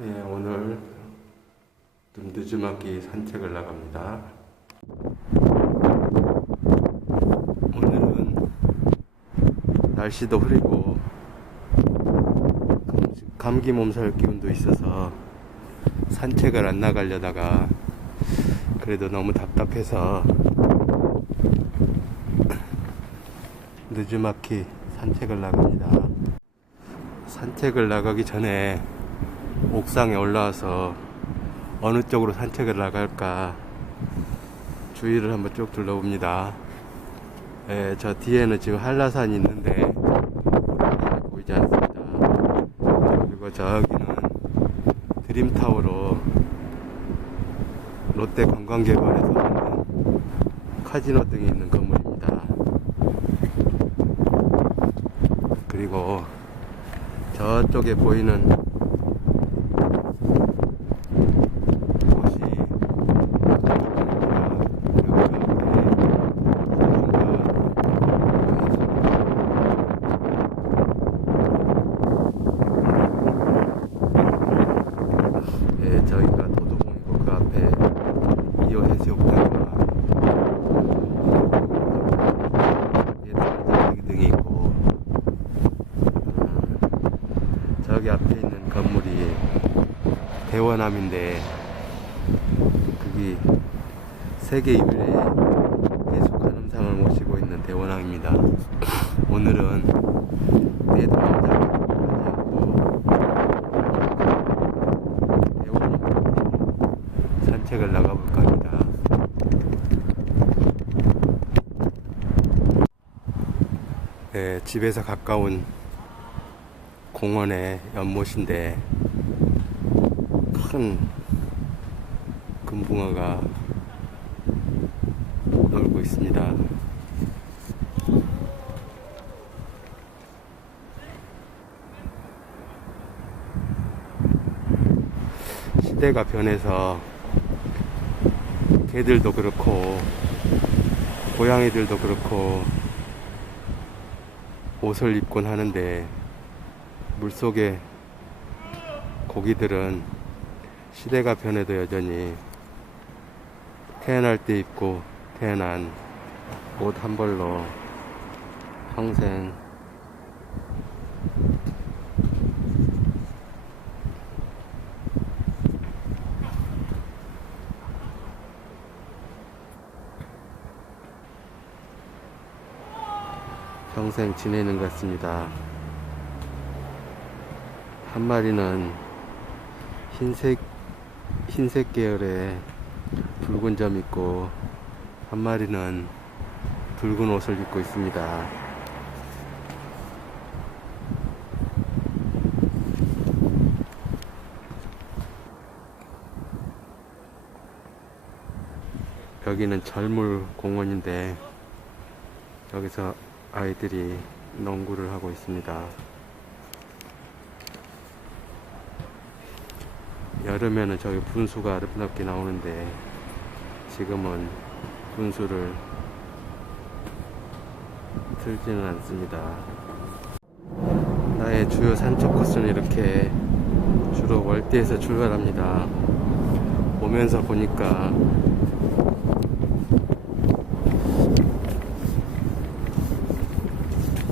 네, 오늘 좀 늦지막이 산책을 나갑니다. 오늘은 날씨도 흐리고 감기 몸살 기운도 있어서 산책을 안 나가려다가 그래도 너무 답답해서 늦지막이 산책을 나갑니다. 산책을 나가기 전에 옥상에 올라와서 어느 쪽으로 산책을 나갈까 주위를 한번 쭉 둘러봅니다. 저 뒤에는 지금 한라산이 있는데 보이지 않습니다. 그리고 저기는 드림타워로 롯데 관광개발에서 만든 카지노 등이 있는 건물입니다. 그리고 저쪽에 보이는 저희가 도도봉이고 그 앞에 2호 해수욕장과 예술장 등이 있고 저기 앞에 있는 건물이 대원암인데 그게 세계 유일의 해수 가늠상을 모시고 있는 대원암입니다. 오늘은 대원암장을 산책을 나가볼까 합니다. 네, 집에서 가까운 공원의 연못인데 큰 금붕어가 놀고 있습니다. 시대가 변해서 개들도 그렇고 고양이들도 그렇고 옷을 입곤 하는데 물속의 고기들은 시대가 변해도 여전히 태어날 때 입고 태어난 옷 한 벌로 평생 지내는 것 같습니다. 한 마리는 흰색 계열의 붉은 점 있고 한 마리는 붉은 옷을 입고 있습니다. 여기는 절물 공원인데 여기서 아이들이 농구를 하고 있습니다. 여름에는 저기 분수가 아름답게 나오는데 지금은 분수를 틀지는 않습니다. 나의 주요 산책 코스는 이렇게 주로 월대에서 출발합니다. 오면서 보니까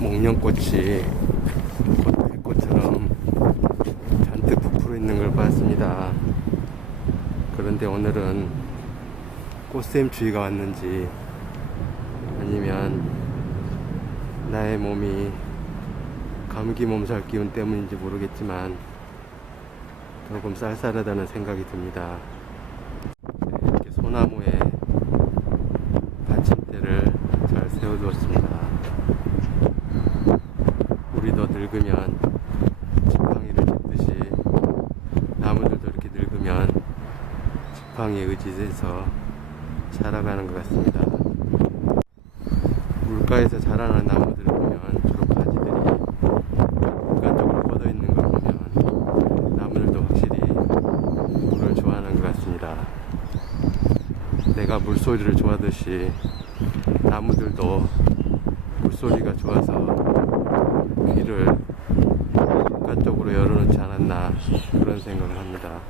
목련꽃이 꽃처럼 잔뜩 부풀어 있는 걸 봤습니다. 그런데 오늘은 꽃샘추위가 왔는지 아니면 나의 몸이 감기 몸살 기운 때문인지 모르겠지만 조금 쌀쌀하다는 생각이 듭니다. 이렇게 소나무에 받침대를 잘 세워두었습니다. 우리도 늙으면 지팡이를 짚듯이 나무들도 이렇게 늙으면 지팡이에 의지해서 자라가는 것 같습니다. 물가에서 자라는 나무들을 보면 주로 가지들이 물가 쪽으로 뻗어 있는 걸 보면 나무들도 확실히 물을 좋아하는 것 같습니다. 내가 물소리를 좋아하듯이 나무들도 물소리가 좋아서 귀를 바깥쪽으로 열어놓지 않았는데 않나 그런 생각을 합니다.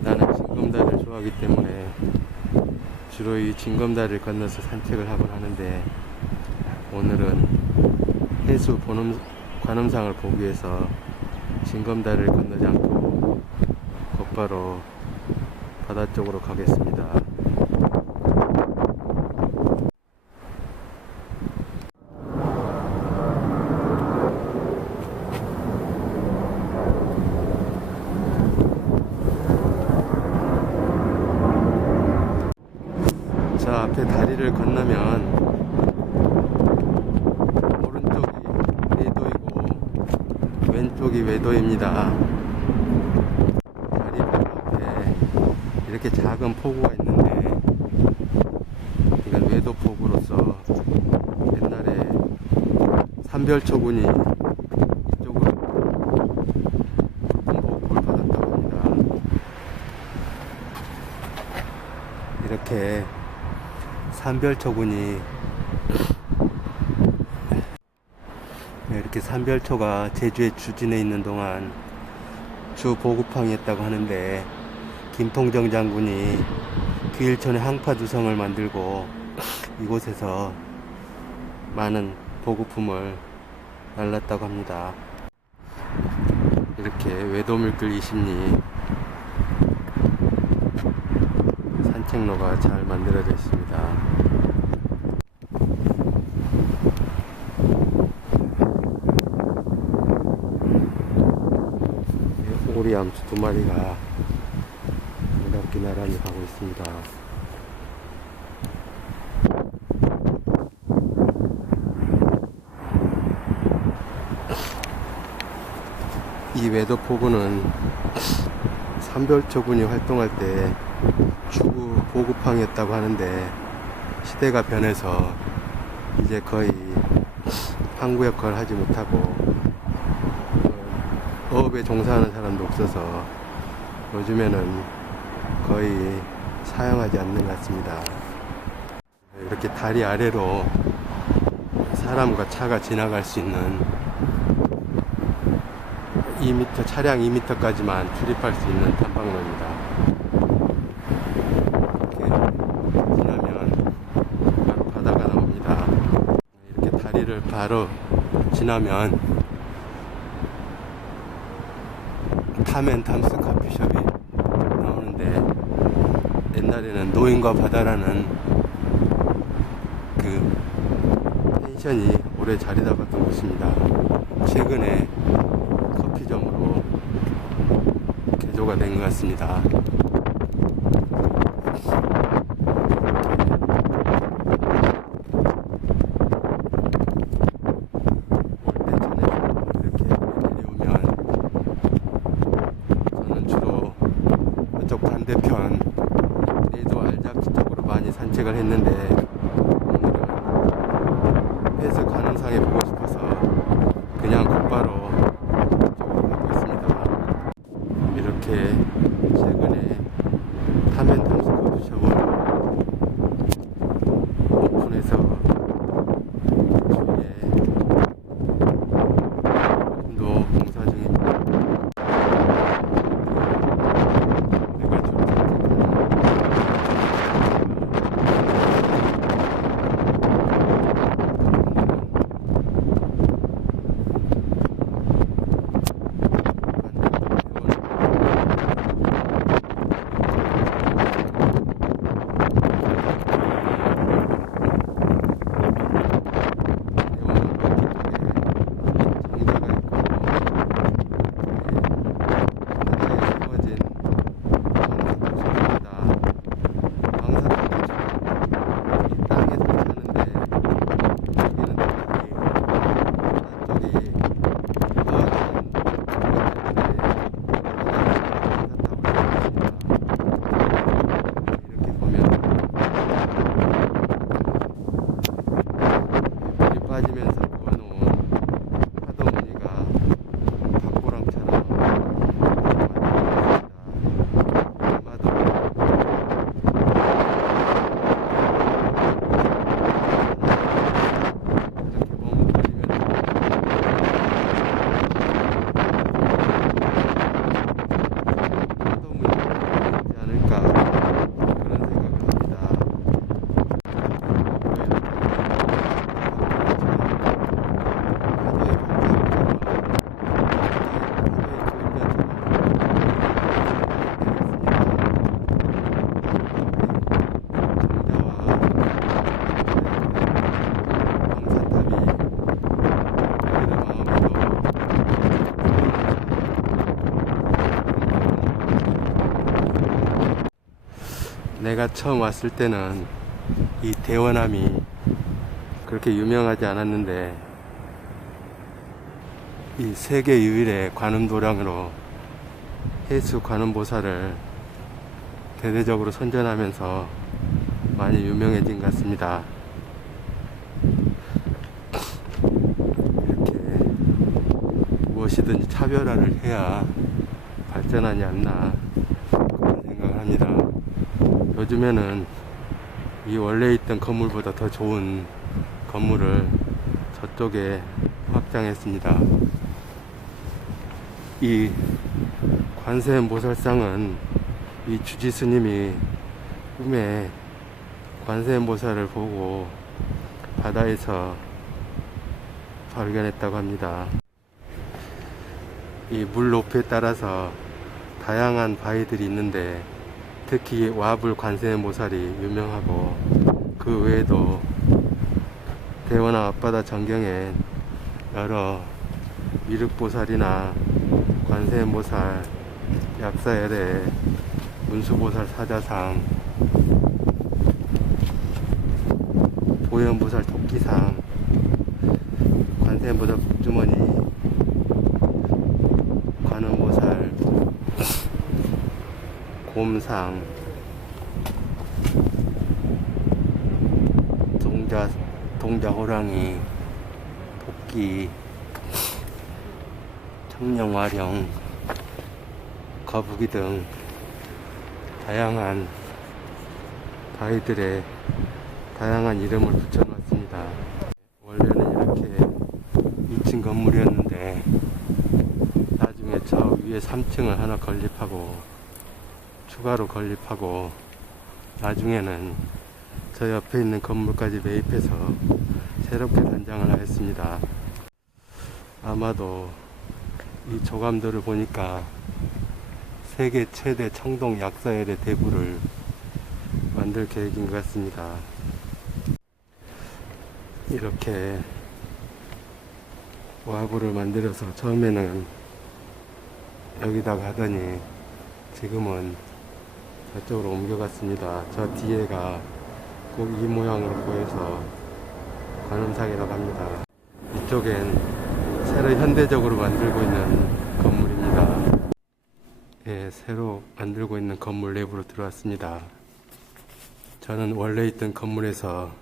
나는 징검다리를 좋아하기 때문에 주로 이 징검다리를 건너서 산책을 하곤 하는데, 오늘은 해수 관음상을 보기 위해서 징검다리를 건너지 않고 곧바로 바다 쪽으로 가겠습니다. 자, 앞에 다리를 건너면 오른쪽이 내도이고 왼쪽이 외도입니다. 다리 바로 앞에 이렇게 작은 포구가 있는데, 이건 외도포구로서 옛날에 삼별초군이 이쪽으로 높은 보급을 받았다고 합니다. 이렇게 삼별초군이 이렇게 삼별초가 제주에 주진해 있는 동안 주 보급항이었다고 하는데, 김통정 장군이 그 일촌에 항파두성을 만들고 이곳에서 많은 보급품을 날랐다고 합니다. 이렇게 외도물길 20리 산책로가 잘 만들어져 있습니다. 오리암수 2마리가 이렇게 나란히 가고 있습니다. 이 외도포구는 삼별초군이 활동할 때 주구 보급항이었다고 하는데, 시대가 변해서 이제 거의 항구 역할을 하지 못하고 어업에 종사하는 사람도 없어서 요즘에는 거의 사용하지 않는 것 같습니다. 이렇게 다리 아래로 사람과 차가 지나갈 수 있는 2m, 차량 2m까지만 출입할 수 있는 탐방로입니다. 이렇게 지나면 바로 바다가 나옵니다. 이렇게 다리를 바로 지나면 탐앤탐스 커피숍이 나오는데, 옛날에는 노인과 바다라는 그 펜션이 오래 자리 잡았던 곳입니다. 최근에 커피점으로 개조가 된 것 같습니다. 반대편 내도 알잡지 쪽으로 많이 산책을 했는데, 오늘은 해수 관음상에 보고 싶어서 그냥 곧바로 이쪽으로 가고 있습니다. 이렇게 최근에 탐앤탐스 커피숍을 오픈해서 주위에 도 공사 중입니다. 제가 처음 왔을 때는 이 대원암이 그렇게 유명하지 않았는데 이 세계 유일의 관음도량으로 해수 관음보살을 대대적으로 선전하면서 많이 유명해진 것 같습니다. 이렇게 무엇이든지 차별화를 해야 발전하지 않나 그런 생각을 합니다. 요즘에는 이 원래 있던 건물보다 더 좋은 건물을 저쪽에 확장했습니다. 이 관세음보살상은 이 주지스님이 꿈에 관세음보살을 보고 바다에서 발견했다고 합니다. 이 물 높이에 따라서 다양한 바위들이 있는데 특히 와불 관세음보살이 유명하고 그 외에도 대원암 앞바다 전경에 여러 미륵보살이나 관세음보살, 약사열애, 문수보살 사자상, 보현보살 토끼상, 관세음보살 복주머니, 관음보살 곰상, 동자호랑이, 토끼, 청령화령, 거북이 등 다양한 바위들의 다양한 이름을 붙여놨습니다. 원래는 이렇게 2층 건물이었는데 나중에 저 위에 3층을 하나 건립하고 추가로 건립하고 나중에는 저 옆에 있는 건물까지 매입해서 새롭게 단장을 하였습니다. 아마도 이 조감들을 보니까 세계 최대 청동 약사열의 대부를 만들 계획인 것 같습니다. 이렇게 와부를 만들어서 처음에는 여기다가 하더니 지금은 저쪽으로 옮겨갔습니다. 저 뒤에가 꼭 이 모양으로 보여서 관음상이라고 합니다. 이쪽엔 새로 현대적으로 만들고 있는 건물입니다. 예, 새로 만들고 있는 건물 내부로 들어왔습니다. 저는 원래 있던 건물에서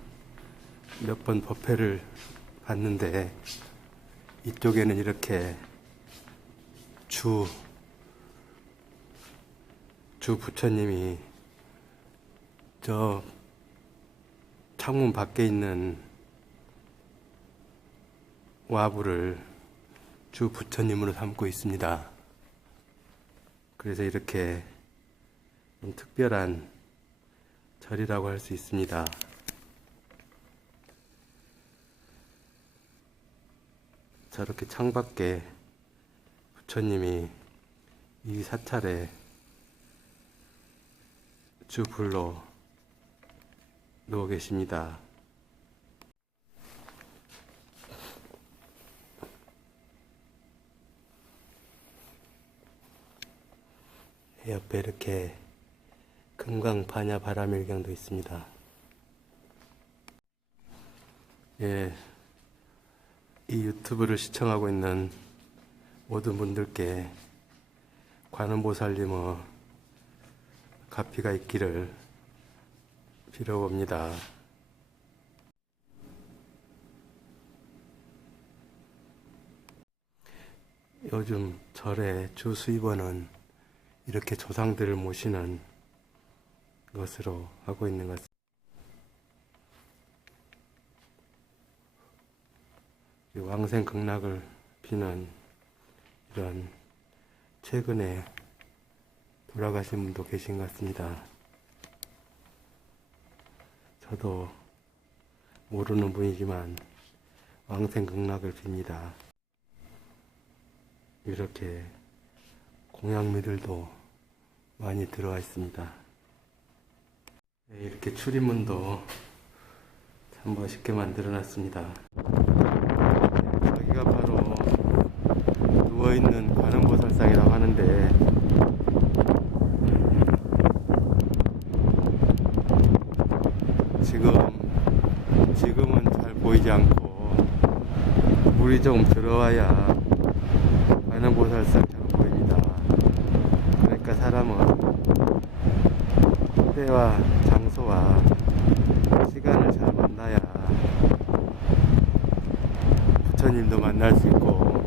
몇 번 법회를 봤는데 이쪽에는 이렇게 주 부처님이 저 창문 밖에 있는 와부를 주 부처님으로 삼고 있습니다. 그래서 이렇게 좀 특별한 절이라고 할 수 있습니다. 저렇게 창밖에 부처님이 이 사찰에 주불로 누워 계십니다. 옆에 이렇게 금강반야 바라밀경도 있습니다. 예, 이 유튜브를 시청하고 있는 모든 분들께 관음보살님의 가피가 있기를 빌어봅니다. 요즘 절의 주 수입원은 이렇게 조상들을 모시는 것으로 하고 있는 것 같습니다. 왕생극락을 비는 이런 최근에 돌아가신 분도 계신 것 같습니다. 저도 모르는 분이지만 왕생극락을 빕니다. 이렇게 공양미들도 많이 들어와 있습니다. 이렇게 출입문도 참 멋있게 만들어 놨습니다. 여기가 바로 누워있는 관음보살상이라고 하는데 지금은 잘 보이지 않고 물이 좀 들어와야 관음보살상처럼 보입니다. 그러니까 사람은 때와 장소와 시간을 잘 만나야 부처님도 만날 수 있고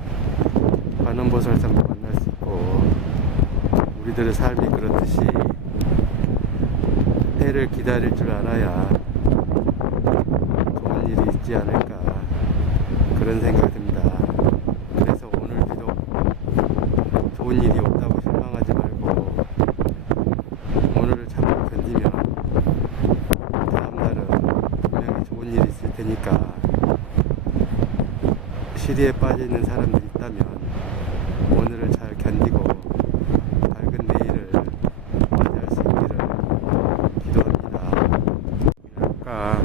관음보살상도 만날 수 있고, 우리들의 삶이 그렇듯이 때를 기다릴 줄 알아야 좋은 일이 있지 않을까, 그런 생각이 듭니다. 그래서 오늘 비록 좋은 일이 없다고 실망하지 말고 오늘을 참고 견디면 다음날은 분명히 좋은 일이 있을 테니까, 시리에 빠져 있는 사람들이 있다면 오늘을 잘 견디고 밝은 내일을 맞이할 수 있기를 기도합니다. 아까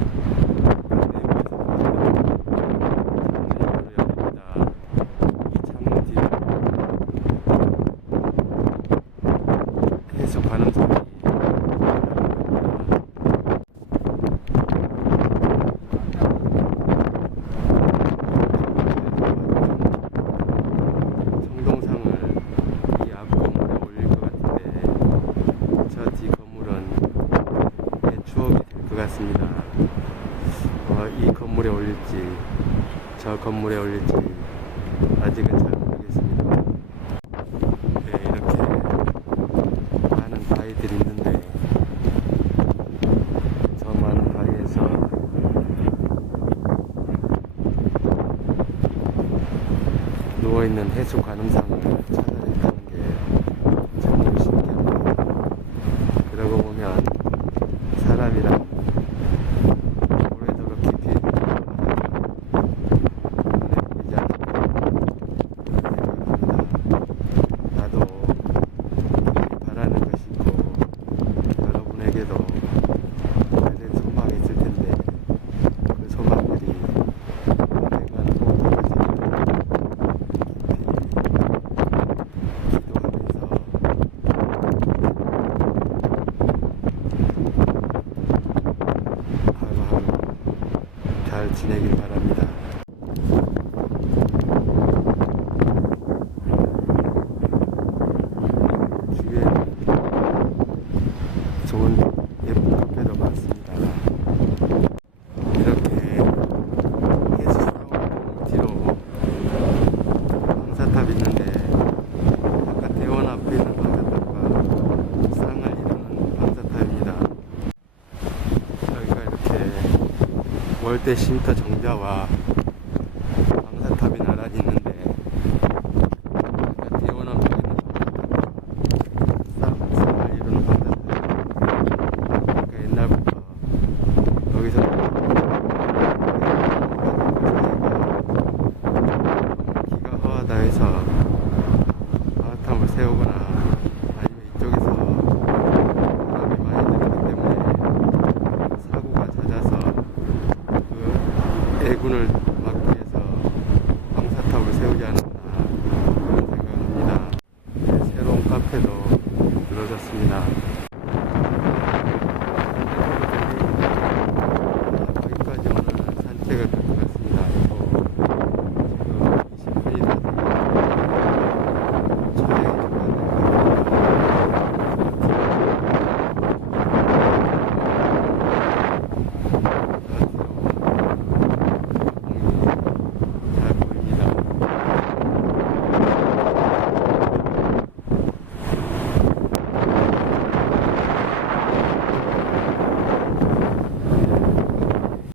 내부에서 보았던 창문이 바로 열립니다. 이 창문 뒤로 해수 관음성이 청동상을 이 앞 건물에 올릴 것 같은데, 저 뒤 건물은 내 추억이 될 것 같습니다. 이 건물에 올릴지 저 건물에 올릴지 아직은 잘 모르겠습니다. 네, 이렇게 많은 바위들이 있는데, 저 많은 바위에서 누워있는 해수 관음상을 찾아낸다는 게 정말 신기합니다. 그러고 보면 사람이란 오래도록 깊이 들어가다가 눈에 보이지 않는 생각합니다. 나도 깊이 바라는 것이 있고 여러분에게도 오래된 소망이 있을 텐데, 그 소망들이 언젠가는 꼭 잘 지내길 바랍니다. 주위에는 좋은 예쁜 카페도 많습니다. 이렇게 해수사원 뒤로 방사탑 있는데, 아까 대원 앞에 있는 방사탑과 쌍을 이루는 방사탑입니다. 여기가 이렇게 월대 쉼터 정자와 방사탑이 나란히 있는데, 그러니까 대원암 쪽에 있는 방사탑과 쌍을 이루는 방사탑, 그러니까 옛날부터 여기서 기가 허하다 해서 방사탑을 세우거나 아니면 이쪽에서 바람이 많이 들기 때문에 사고가 잦아서 애군을 막기 위해서 방사탑을 세우지 않았나, 그런 생각합니다. 네, 새로운 카페도 들어섰습니다. 거기까지 오늘 산책을